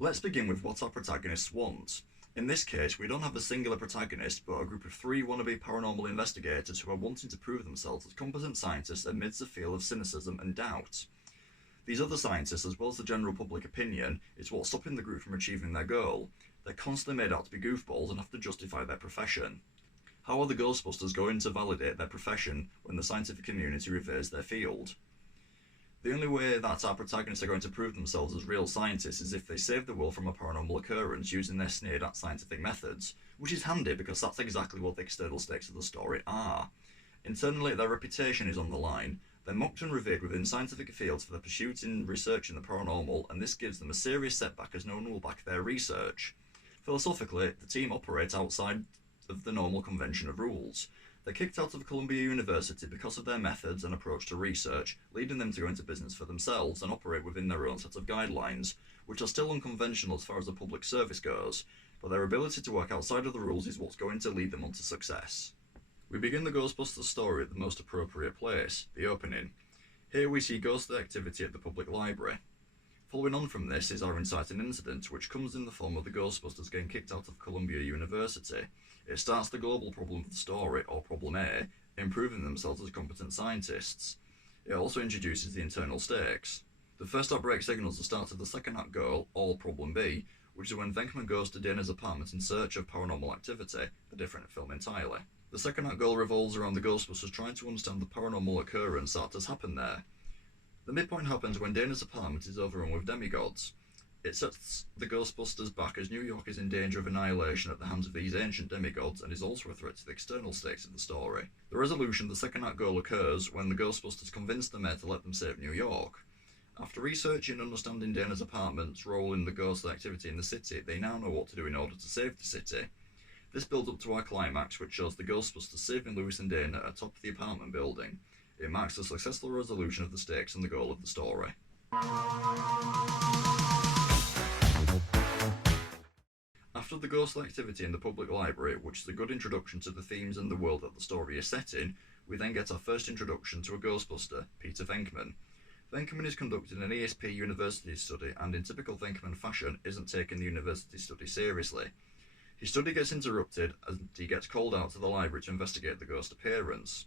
Let's begin with what our protagonists want. In this case, we don't have a singular protagonist, but a group of three wannabe paranormal investigators who are wanting to prove themselves as competent scientists amidst a field of cynicism and doubt. These other scientists, as well as the general public opinion, is what's stopping the group from achieving their goal. They're constantly made out to be goofballs and have to justify their profession. How are the Ghostbusters going to validate their profession when the scientific community reveres their field? The only way that our protagonists are going to prove themselves as real scientists is if they save the world from a paranormal occurrence using their sneered at scientific methods, which is handy because that's exactly what the external stakes of the story are. Internally, their reputation is on the line. They're mocked and revered within scientific fields for their pursuit in researching the paranormal, and this gives them a serious setback as no one will back their research. Philosophically, the team operate outside of the normal convention of rules. They're kicked out of Columbia University because of their methods and approach to research, leading them to go into business for themselves and operate within their own set of guidelines, which are still unconventional as far as the public service goes, but their ability to work outside of the rules is what's going to lead them on to success. We begin the Ghostbusters story at the most appropriate place, the opening. Here we see ghostly activity at the public library. Following on from this is our inciting incident, which comes in the form of the Ghostbusters getting kicked out of Columbia University. It starts the global problem of the story, or Problem A, improving themselves as competent scientists. It also introduces the internal stakes. The first outbreak signals the start of the second act goal, or Problem B, which is when Venkman goes to Dana's apartment in search of paranormal activity, a different film entirely. The second act goal revolves around the Ghostbusters trying to understand the paranormal occurrence that has happened there. The midpoint happens when Dana's apartment is overrun with demigods. It sets the Ghostbusters back as New York is in danger of annihilation at the hands of these ancient demigods and is also a threat to the external stakes of the story. The resolution of the second act goal occurs when the Ghostbusters convince the mayor to let them save New York. After researching and understanding Dana's apartment's role in the ghostly activity in the city, they now know what to do in order to save the city. This builds up to our climax, which shows the Ghostbusters saving Louis and Dana atop the apartment building. It marks the successful resolution of the stakes and the goal of the story. After the ghostly activity in the public library, which is a good introduction to the themes and the world that the story is set in, we then get our first introduction to a Ghostbuster, Peter Venkman. Venkman is conducting an ESP university study and, in typical Venkman fashion, isn't taking the university study seriously. His study gets interrupted and he gets called out to the library to investigate the ghost appearance.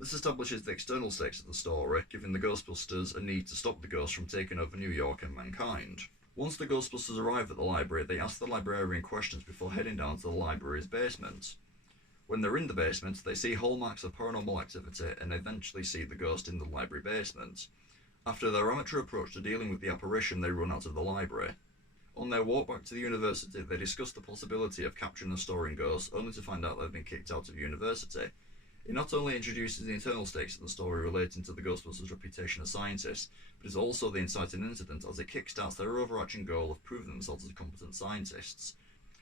This establishes the external stakes of the story, giving the Ghostbusters a need to stop the ghost from taking over New York and mankind. Once the Ghostbusters arrive at the library, they ask the librarian questions before heading down to the library's basement. When they're in the basement, they see hallmarks of paranormal activity and eventually see the ghost in the library basement. After their amateur approach to dealing with the apparition, they run out of the library. On their walk back to the university, they discuss the possibility of capturing the storing ghost, only to find out they've been kicked out of university. It not only introduces the internal stakes of the story relating to the Ghostbusters' reputation as scientists, but is also the inciting incident as it kickstarts their overarching goal of proving themselves as competent scientists.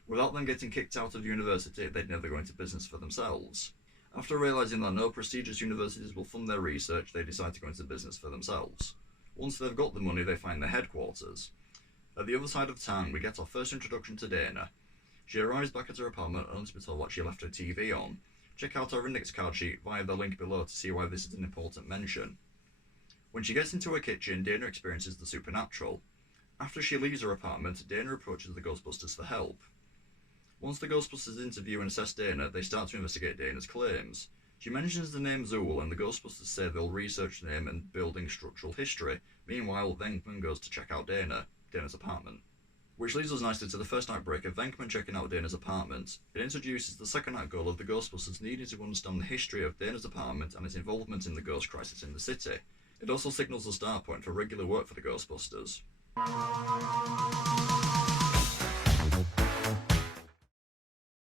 Without them getting kicked out of university, they'd never go into business for themselves. After realising that no prestigious universities will fund their research, they decide to go into business for themselves. Once they've got the money, they find their headquarters. At the other side of town, we get our first introduction to Dana. She arrives back at her apartment only to be told that she left her TV on. Check out our index card sheet via the link below to see why this is an important mention. When she gets into her kitchen, Dana experiences the supernatural. After she leaves her apartment, Dana approaches the Ghostbusters for help. Once the Ghostbusters interview and assess Dana, they start to investigate Dana's claims. She mentions the name Zool, and the Ghostbusters say they'll research the name and building structural history. Meanwhile, Venkman goes to check out Dana's apartment. Which leads us nicely to the first outbreak of Venkman checking out Dana's apartment. It introduces the second act goal of the Ghostbusters needing to understand the history of Dana's apartment and its involvement in the ghost crisis in the city. It also signals the start point for regular work for the Ghostbusters.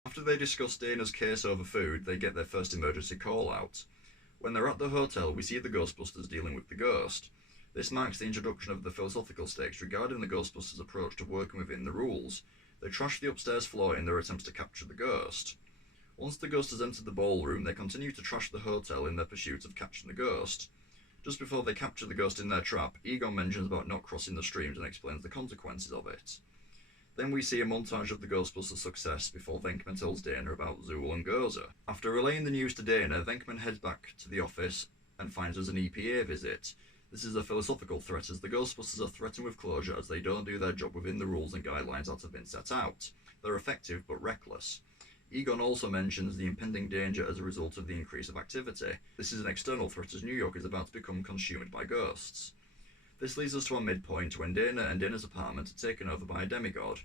After they discuss Dana's case over food, they get their first emergency call out. When they're at the hotel, we see the Ghostbusters dealing with the ghost. This marks the introduction of the philosophical stakes regarding the Ghostbusters' approach to working within the rules. They trash the upstairs floor in their attempts to capture the ghost. Once the ghost has entered the ballroom, they continue to trash the hotel in their pursuit of catching the ghost. Just before they capture the ghost in their trap, Egon mentions about not crossing the streams and explains the consequences of it. Then we see a montage of the Ghostbusters' success before Venkman tells Dana about Zool and Gozer. After relaying the news to Dana, Venkman heads back to the office and finds us an EPA visit. This is a philosophical threat, as the Ghostbusters are threatened with closure as they don't do their job within the rules and guidelines that have been set out. They're effective but reckless. Egon also mentions the impending danger as a result of the increase of activity. This is an external threat as New York is about to become consumed by ghosts. This leads us to our midpoint when Dana and Dana's apartment are taken over by a demigod.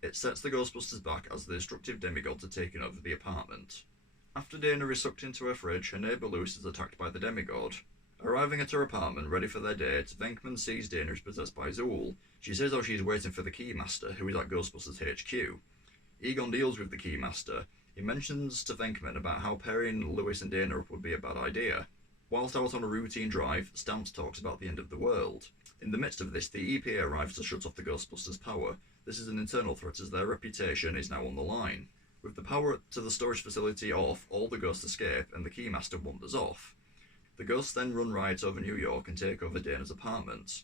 It sets the Ghostbusters back as the destructive demigods are taking over the apartment. After Dana is sucked into her fridge, her neighbour Lewis is attacked by the demigod. Arriving at her apartment, ready for their date, Venkman sees Dana is possessed by Zool. She says how she is waiting for the Keymaster, who is at Ghostbusters HQ. Egon deals with the Keymaster. He mentions to Venkman about how pairing Lewis and Dana up would be a bad idea. Whilst out on a routine drive, Stamps talks about the end of the world. In the midst of this, the EPA arrives to shut off the Ghostbusters' power. This is an internal threat as their reputation is now on the line. With the power to the storage facility off, all the ghosts escape and the Keymaster wanders off. The ghosts then run riot over New York and take over Dana's apartment.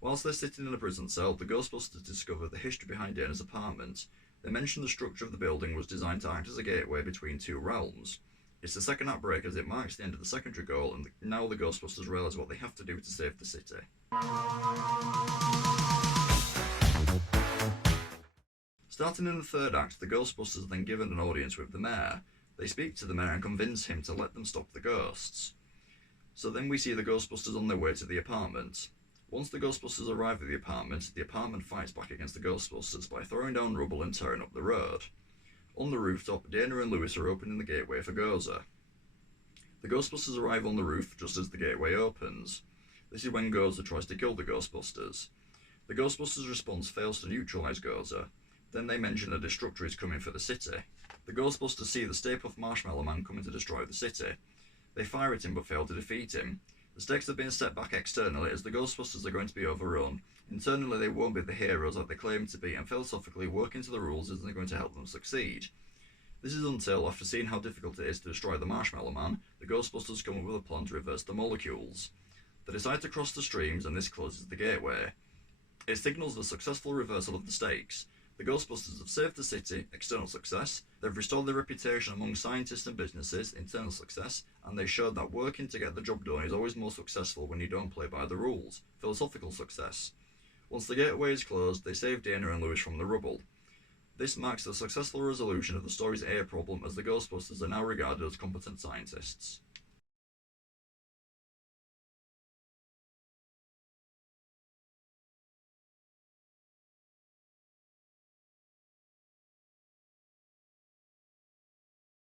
Whilst they're sitting in a prison cell, the Ghostbusters discover the history behind Dana's apartment. They mention the structure of the building was designed to act as a gateway between two realms. It's the second outbreak as it marks the end of the secondary goal, and now the Ghostbusters realise what they have to do to save the city. Starting in the third act, the Ghostbusters are then given an audience with the mayor. They speak to the mayor and convince him to let them stop the ghosts. So then we see the Ghostbusters on their way to the apartment. Once the Ghostbusters arrive at the apartment fights back against the Ghostbusters by throwing down rubble and tearing up the road. On the rooftop, Dana and Lewis are opening the gateway for Gozer. The Ghostbusters arrive on the roof just as the gateway opens. This is when Gozer tries to kill the Ghostbusters. The Ghostbusters' response fails to neutralise Gozer. Then they mention a destructor is coming for the city. The Ghostbusters see the Stay Puft Marshmallow Man coming to destroy the city. They fire at him but fail to defeat him. The stakes have been set back externally as the Ghostbusters are going to be overrun. Internally they won't be the heroes that they claim to be, and philosophically working to the rules isn't going to help them succeed. This is until, after seeing how difficult it is to destroy the Marshmallow Man, the Ghostbusters come up with a plan to reverse the molecules. They decide to cross the streams and this closes the gateway. It signals the successful reversal of the stakes. The Ghostbusters have saved the city, external success, they've restored their reputation among scientists and businesses, internal success, and they showed that working to get the job done is always more successful when you don't play by the rules, philosophical success. Once the gateway is closed, they save Dana and Lewis from the rubble. This marks the successful resolution of the story's A problem, as the Ghostbusters are now regarded as competent scientists.